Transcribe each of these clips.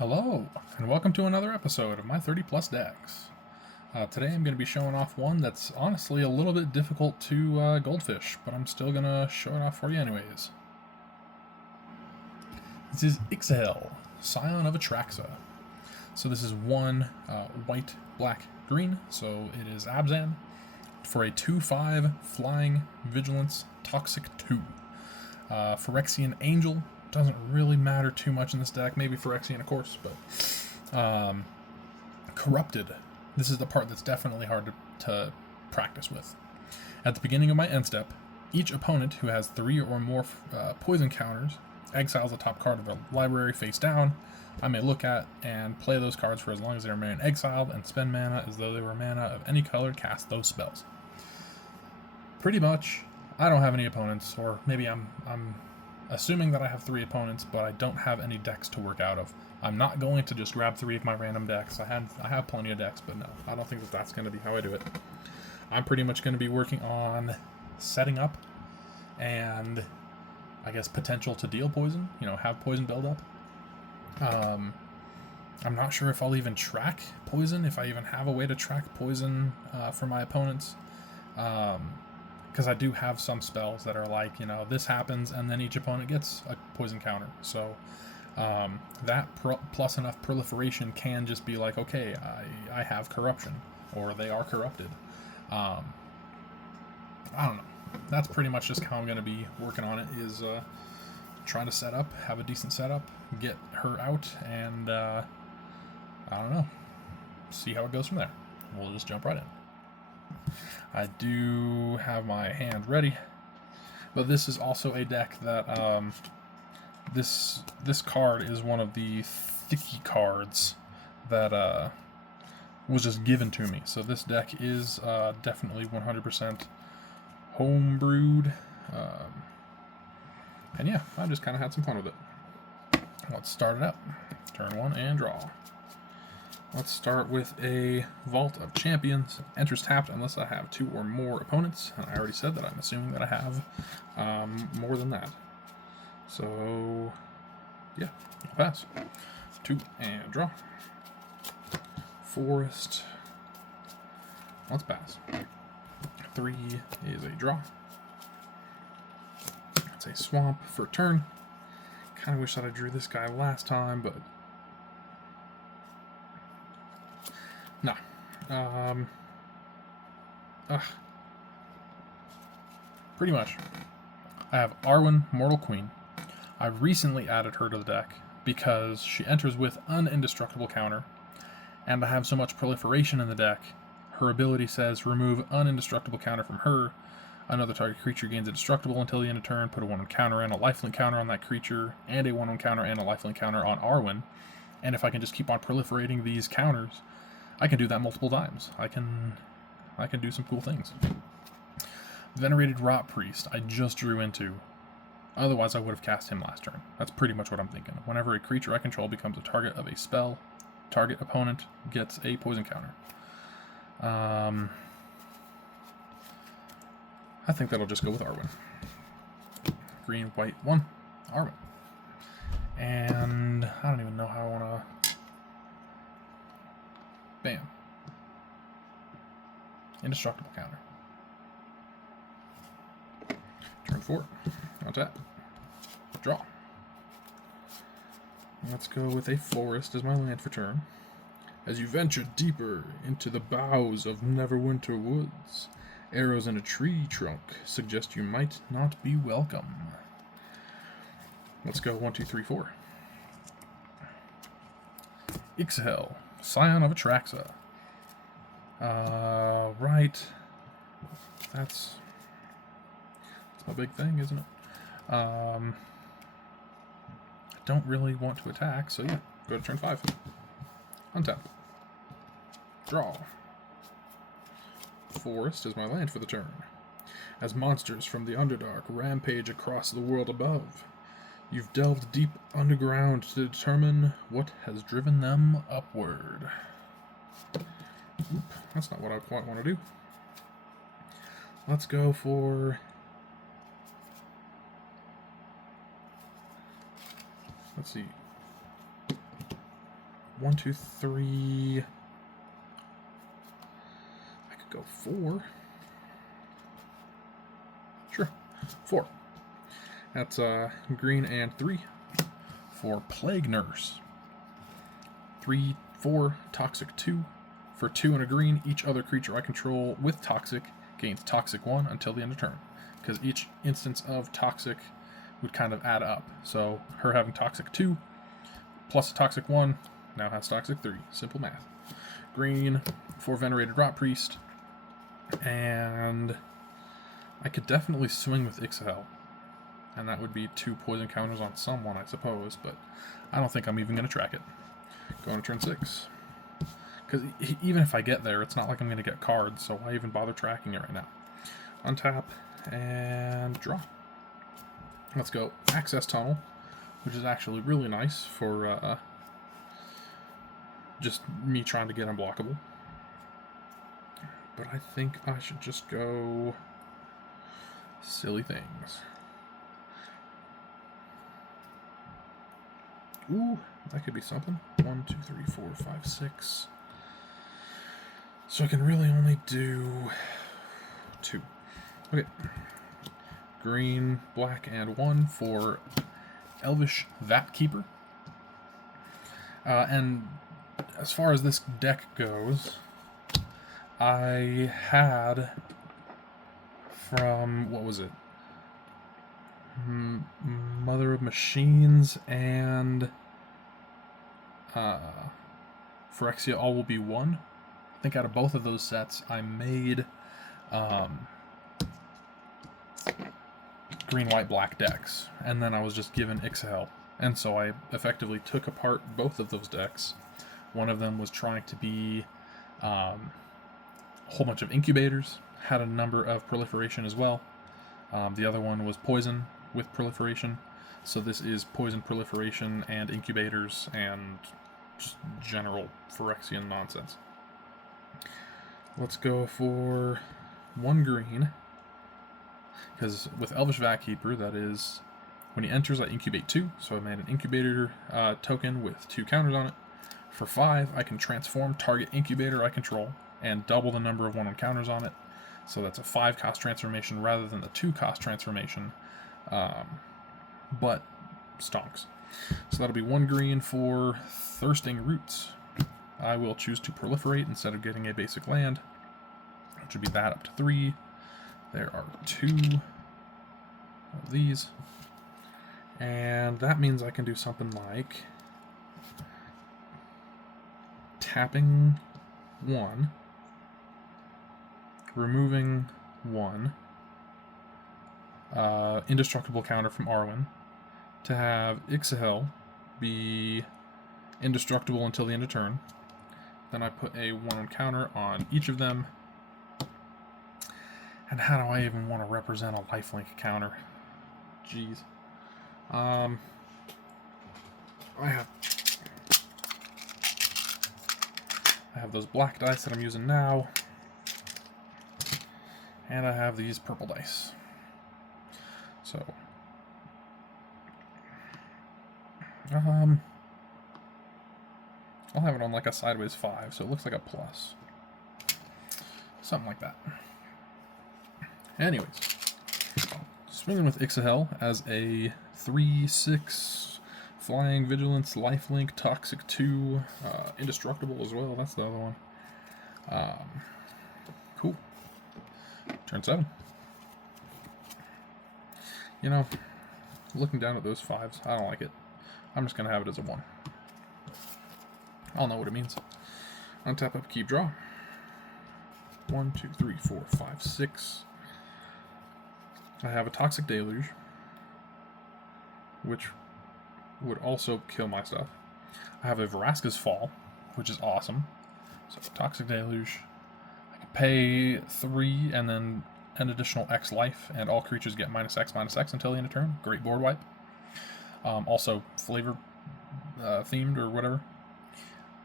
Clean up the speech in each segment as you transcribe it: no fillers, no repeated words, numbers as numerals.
Hello, and welcome to another episode of my 30 plus decks. Today I'm going to be showing off one that's honestly a little bit difficult to goldfish, but I'm still going to show it off for you anyways. This is Ixhel, Scion of Atraxa. So this is one white, black, green, so it is Abzan for a 2/5 flying vigilance toxic 2. Phyrexian Angel. Doesn't really matter too much in this deck. Maybe Phyrexian, of course, but Corrupted. This is the part that's definitely hard to practice with. At the beginning of my end step, each opponent who has 3 or more poison counters exiles the top card of their library face down. I may look at and play those cards for as long as they remain exiled and spend mana as though they were mana of any color, cast those spells. Pretty much, I don't have any opponents, or maybe I'm assuming that I have 3 opponents, but I don't have any decks to work out of. I'm not going to just grab 3 of my random decks. I have plenty of decks, but no, I don't think that that's going to be how I do it. I'm pretty much going to be working on setting up and, I guess, potential to deal poison, have poison build up. I'm not sure if I'll even track poison, if I even have a way to track poison for my opponents. Because I do have some spells that are like, this happens and then each opponent gets a poison counter. So that plus enough proliferation can just be like, okay, I have corruption, or they are corrupted. I don't know. That's pretty much just how I'm going to be working on it, is trying to set up, have a decent setup, get her out, and I don't know, see how it goes from there. We'll just jump right in. I do have my hand ready, but this is also a deck that this card is one of the thicky cards that was just given to me. So this deck is definitely 100% homebrewed, and yeah, I just kind of had some fun with it. Let's start it up. Turn 1 and draw. Let's start with a Vault of Champions. Enters tapped unless I have 2 or more opponents. And I already said that I'm assuming that I have more than that. So, yeah, I'll pass. 2 and draw. Forest. Let's pass. 3 is a draw. It's a swamp for turn. Kind of wish that I drew this guy last time, but no. Pretty much. I have Arwen, Mortal Queen. I recently added her to the deck because she enters with an indestructible counter, and I have so much proliferation in the deck. Her ability says remove an indestructible counter from her. Another target creature gains indestructible until the end of turn. Put a 1/1 counter and a lifelink counter on that creature, and a 1/1 counter and a lifelink counter on Arwen. And if I can just keep on proliferating these counters, I can do that multiple times. I can do some cool things. Venerated Rot Priest, I just drew into. Otherwise, I would have cast him last turn. That's pretty much what I'm thinking. Whenever a creature I control becomes a target of a spell, target opponent gets a poison counter. I think that'll just go with Arwen. Green, white, 1. Arwen. And I don't even know how I want to... Bam. Indestructible counter. Turn 4. On tap. Draw. Let's go with a forest as my land for turn. As you venture deeper into the boughs of Neverwinter Woods, arrows in a tree trunk suggest you might not be welcome. Let's go 1, 2, 3, 4. Ixhel, Scion of Atraxa. Right. That's my big thing, isn't it? I don't really want to attack, so yeah, go to turn 5. Untap. Draw. Forest is my land for the turn. As monsters from the Underdark rampage across the world above, you've delved deep underground to determine what has driven them upward. Oop, that's not what I quite want to do. Let's go for... Let's see. 1, 2, 3. I could go 4. Sure, 4. That's green and 3 for Plague Nurse. 3, 4, Toxic 2. For 2 and a green, each other creature I control with Toxic gains Toxic 1 until the end of turn. Because each instance of Toxic would kind of add up. So her having Toxic 2 plus a Toxic 1 now has Toxic 3. Simple math. Green for Venerated Rot Priest. And I could definitely swing with Ixhel. And that would be 2 poison counters on someone, I suppose. But I don't think I'm even going to track it. Going to turn 6. Because even if I get there, it's not like I'm going to get cards, so why even bother tracking it right now? Untap and draw. Let's go Access Tunnel, which is actually really nice for just me trying to get unblockable. But I think I should just go Silly Things. Ooh, that could be something. 1, 2, 3, 4, 5, 6. So I can really only do 2. Okay. Green, black, and 1 for Elvish Vat Keeper. And as far as this deck goes, I had from, what was it? Mother of Machines and Phyrexia All Will Be One. I think out of both of those sets, I made green, white, black decks, and then I was just given Ixhel, and so I effectively took apart both of those decks. One of them was trying to be a whole bunch of incubators, had a number of proliferation as well. The other one was poison with proliferation, so this is poison, proliferation, and incubators, and just general Phyrexian nonsense. Let's go for 1 green, because with Elvish Vat Keeper, that is, when he enters, I incubate 2, so I made an incubator token with 2 counters on it. For 5, I can transform target incubator I control, and double the number of 1 counters on it, so that's a 5 cost transformation rather than the 2 cost transformation, but stonks. So that'll be 1 green for Thirsting Roots. I will choose to proliferate instead of getting a basic land, which would be that up to 3. There are 2 of these, and that means I can do something like tapping 1, removing 1, indestructible counter from Arwen, to have Ixhel be indestructible until the end of turn. Then I put a 1 counter on each of them. And how do I even want to represent a lifelink counter? Jeez. I have those black dice that I'm using now. And I have these purple dice. So I'll have it on like a sideways 5, so it looks like a plus. Something like that. Anyways, swinging with Ixhel as a 3/6 flying vigilance, lifelink, toxic 2, indestructible as well. That's the other one. Cool. Turn 7. You know, looking down at those 5s, I don't like it. I'm just gonna have it as a 1. I'll know what it means. Untap, upkeep, draw. 1, 2, 3, 4, 5, 6. I have a Toxic Deluge, which would also kill my stuff. I have a Vraska's Fall, which is awesome. So Toxic Deluge. I can pay 3 and then an additional X life, and all creatures get -X until the end of turn. Great board wipe. Also flavor themed or whatever.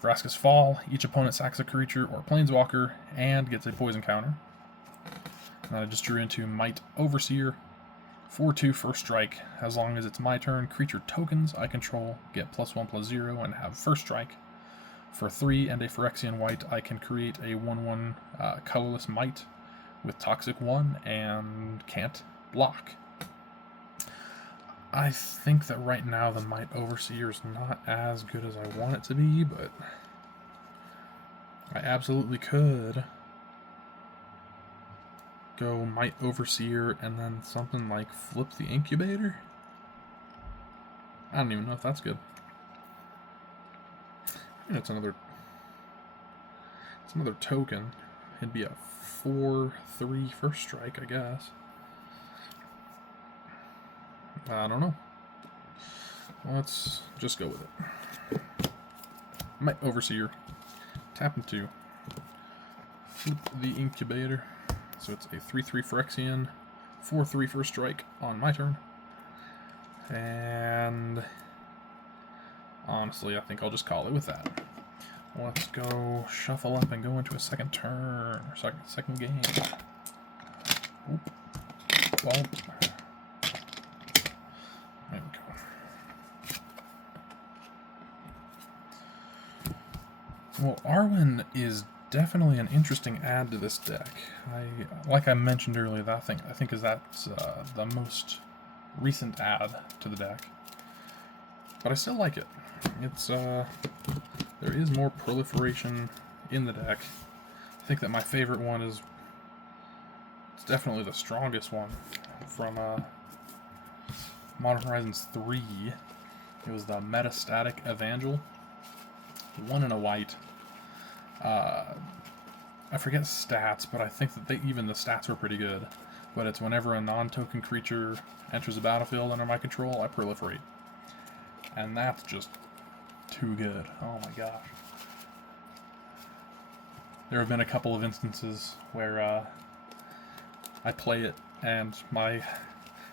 Vraska's Fall. Each opponent sacks a creature or planeswalker and gets a poison counter. And then I just drew into Might Overseer. 4/2 first strike. As long as it's my turn, creature tokens I control get +1/+0 and have first strike. For 3 and a Phyrexian white, I can create a 1/1 colorless might with Toxic 1 and can't block. I think that right now the Might Overseer is not as good as I want it to be, but I absolutely could go Might Overseer and then something like flip the Incubator. I don't even know if that's good. I mean, it's another token. It'd be a 4/3 first strike, I guess. I don't know. Let's just go with it. Might Overseer. Tap into. Flip the Incubator. So it's a 3/3 Phyrexian, 4/3 first strike on my turn. And honestly, I think I'll just call it with that. Let's go shuffle up and go into a second turn, or second game. Oop. Well, there we go. Well, Arwen is definitely an interesting add to this deck. Like I mentioned earlier, I think that's the most recent add to the deck. But I still like it. It's there is more proliferation in the deck. I think that my favorite one is it's definitely the strongest one from Modern Horizons 3. It was the Metastatic Evangel. 1 and a white. I forget stats, but I think that even the stats were pretty good. But it's whenever a non-token creature enters the battlefield under my control, I proliferate. And that's just too good. Oh my gosh. There have been a couple of instances where I play it and my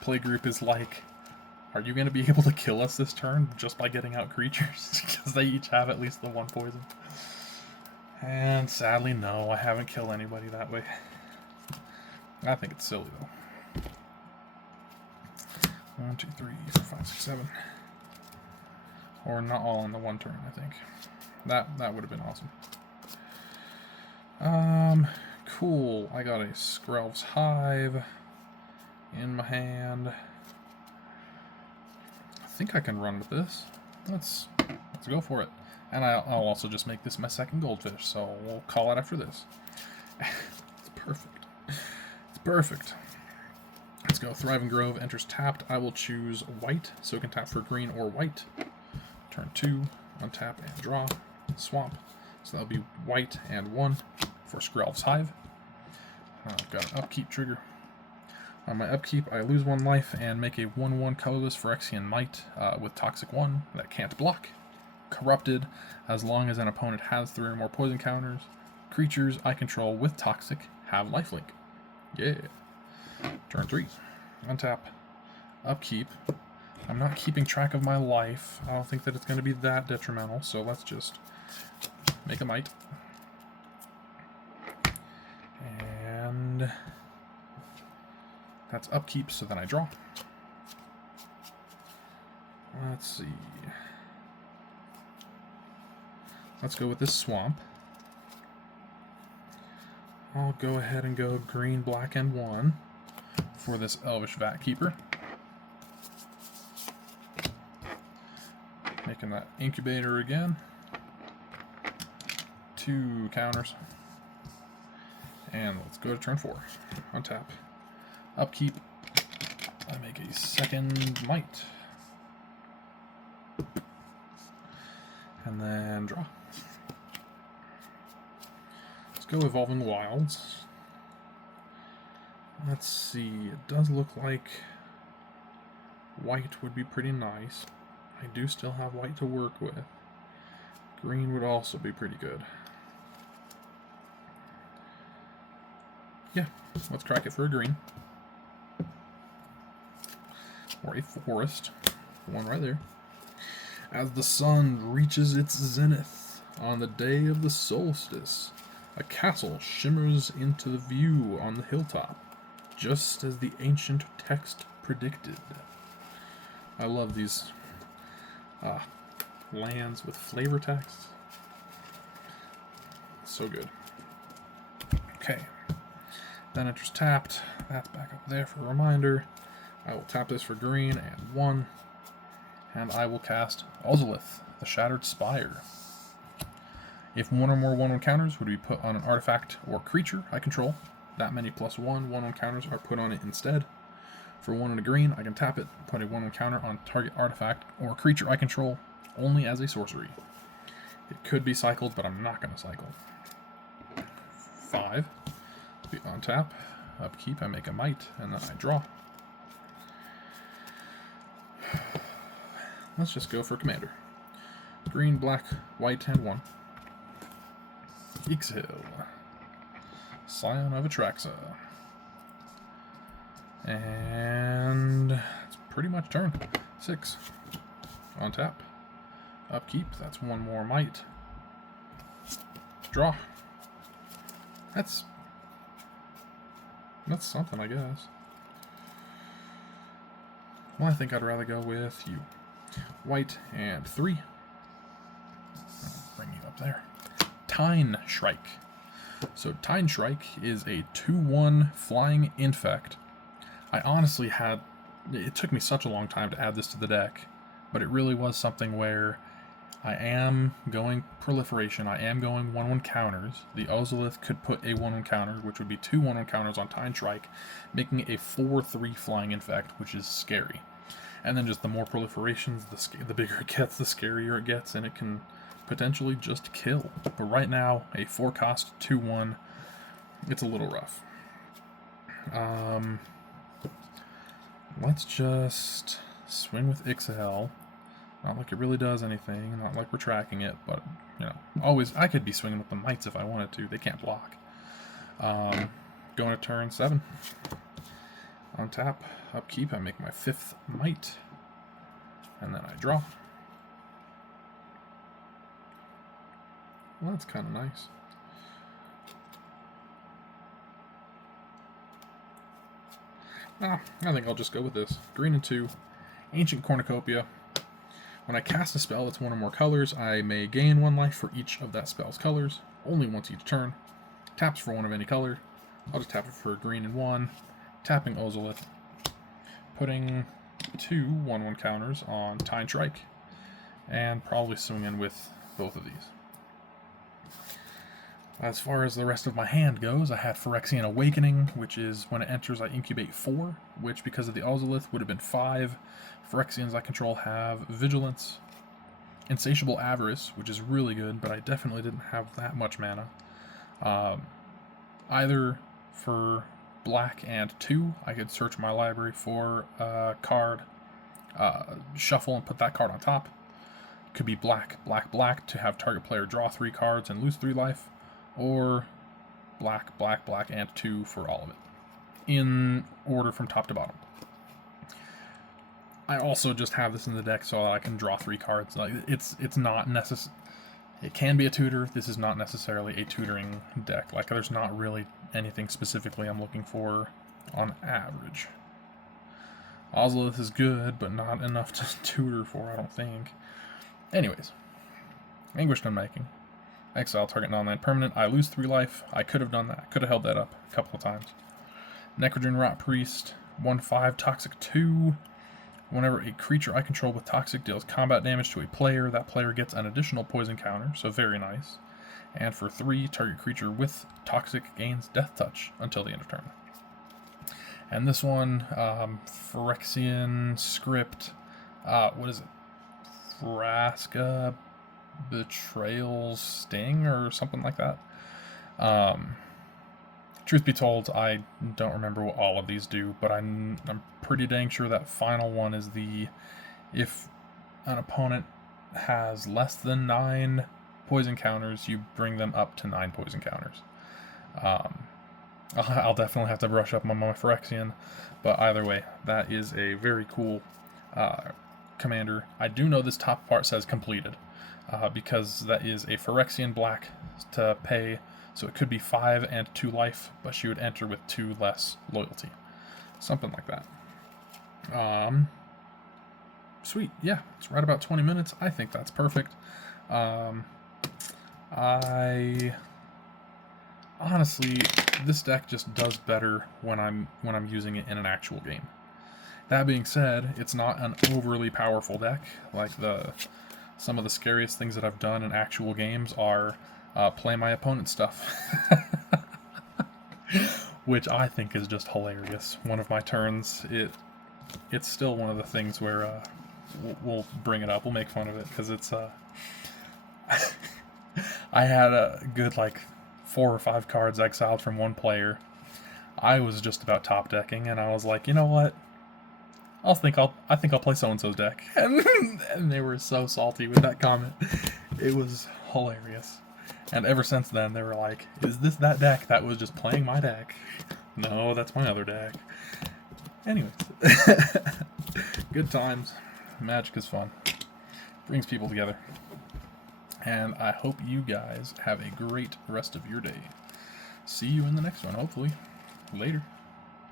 play group is like, are you going to be able to kill us this turn just by getting out creatures? Because they each have at least the 1 poison. And sadly, no, I haven't killed anybody that way. I think it's silly though. 1, 2, 3, 4, 5, 6, 7. Or not all in the 1 turn, I think. That would have been awesome. Cool. I got a Skrelv's Hive in my hand. I think I can run with this. Let's go for it. And I'll also just make this my second goldfish, so we'll call it after this. It's perfect. It's perfect. Let's go. Thriving Grove enters tapped. I will choose white, so it can tap for green or white. Turn 2, untap and draw. Swamp. So that'll be white and 1 for Skrelv's Hive. I've got an upkeep trigger. On my upkeep, I lose 1 life and make a 1/1 colorless Phyrexian Might with Toxic 1 that can't block. Corrupted, as long as an opponent has 3 or more poison counters. Creatures I control with Toxic have lifelink. Yeah. Turn 3. Untap. Upkeep. I'm not keeping track of my life. I don't think that it's going to be that detrimental, so let's just make a Might. And that's upkeep, so then I draw. Let's see. Let's go with this Swamp. I'll go ahead and go green, black, and 1 for this Elvish Vat Keeper. Making that Incubator again. 2 counters. And let's go to turn 4. Untap. Upkeep. I make a second Might. And then draw. Let's go Evolving Wilds. Let's see. It does look like white would be pretty nice. I do still have white to work with. Green would also be pretty good. Yeah, let's crack it for a green. Or a forest. 1 right there. As the sun reaches its zenith on the day of the solstice, a castle shimmers into the view on the hilltop, just as the ancient text predicted. I love these lands with flavor text. So good. Okay. Then enters tapped. That's back up there for a reminder. I will tap this for green and 1. And I will cast Ozolith, the Shattered Spire. If one or more 1/1 counters would be put on an artifact or creature I control, that many +1 1/1 counters are put on it instead. For 1 and a green, I can tap it, put a 1/1 counter on target artifact or creature I control, only as a sorcery. It could be cycled, but I'm not going to cycle. 5. Be on tap. Upkeep, I make a might, and then I draw. Let's just go for commander. Green, black, white, and 1. Ixhel. Scion of Atraxa. And it's pretty much turn. 6. On tap. Upkeep, that's 1 more might. Draw. That's something, I guess. Well, I think I'd rather go with you. White and 3. I'll bring you up there. Tine Shrike. So Tine Shrike is a 2/1 flying infect. I honestly had... It took me such a long time to add this to the deck, but it really was something where I am going proliferation, I am going 1/1 counters. The Ozolith could put a 1/1 counter, which would be 2 1/1 counters on Tine Shrike, making a 4/3 flying infect, which is scary. And then just the more proliferations, the bigger it gets, the scarier it gets, and it can potentially just kill. But right now, a 4-cost 2/1, it's a little rough. Let's just swing with Ixhel. Not like it really does anything, not like we're tracking it, but, you know, always, I could be swinging with the mites if I wanted to. They can't block. Going to turn 7. On tap, upkeep, I make my 5th might, and then I draw. Well, that's kind of nice. I think I'll just go with this. Green and 2, Ancient Cornucopia. When I cast a spell that's 1 or more colors, I may gain 1 life for each of that spell's colors, only once each turn. Taps for 1 of any color. I'll just tap it for green and 1. Tapping Ozolith. Putting 2 1/1 counters on Tine Shrike. And probably swinging with both of these. As far as the rest of my hand goes, I had Phyrexian Awakening, which is when it enters I incubate 4, which because of the Ozolith would have been 5. Phyrexians I control have Vigilance, Insatiable Avarice, which is really good, but I definitely didn't have that much mana. Either for black and 2, I could search my library for a card, shuffle and put that card on top. Could be black, black, black to have target player draw 3 cards and lose 3 life. Or black, black, black, and 2 for all of it, in order from top to bottom. I also just have this in the deck so that I can draw 3 cards. Like it's not necessary. It can be a tutor. This is not necessarily a tutoring deck. Like there's not really anything specifically I'm looking for on average. Ozolith is good, but not enough to tutor for, I don't think. Anyways, Anguished Unmaking. Exile target non-land permanent. I lose 3 life. I could have done that. Could have held that up a couple of times. Necrogen Rot Priest. 1/5 Toxic 2. Whenever a creature I control with Toxic deals combat damage to a player, that player gets an additional poison counter, so very nice. And for 3, target creature with Toxic gains Death Touch until the end of turn. And this one, Phyrexian Script. What is it? Vraska Betrayal Sting or something like that. Truth be told, I don't remember what all of these do, but I'm pretty dang sure that final one is if an opponent has less than 9 poison counters, you bring them up to 9 poison counters. I'll definitely have to brush up on my Phyrexian, but either way, that is a very cool commander. I do know this top part says completed. Because that is a Phyrexian black to pay, so it could be 5 and 2 life, but she would enter with 2 less loyalty. Something like that. Sweet, yeah, it's right about 20 minutes. I think that's perfect. I honestly, this deck just does better when I'm using it in an actual game. That being said, it's not an overly powerful deck. Like some of the scariest things that I've done in actual games are play my opponent's stuff, which I think is just hilarious. One of my turns, it's still one of the things where we'll bring it up. We'll make fun of it because it's I had a good like 4 or 5 cards exiled from one player. I was just about top decking, and I was like, you know what? I think I'll play so and so's deck, and they were so salty with that comment. It was hilarious, and ever since then they were like, "Is this that deck that was just playing my deck?" No, that's my other deck. Anyways, good times. Magic is fun. Brings people together. And I hope you guys have a great rest of your day. See you in the next one, hopefully. Later.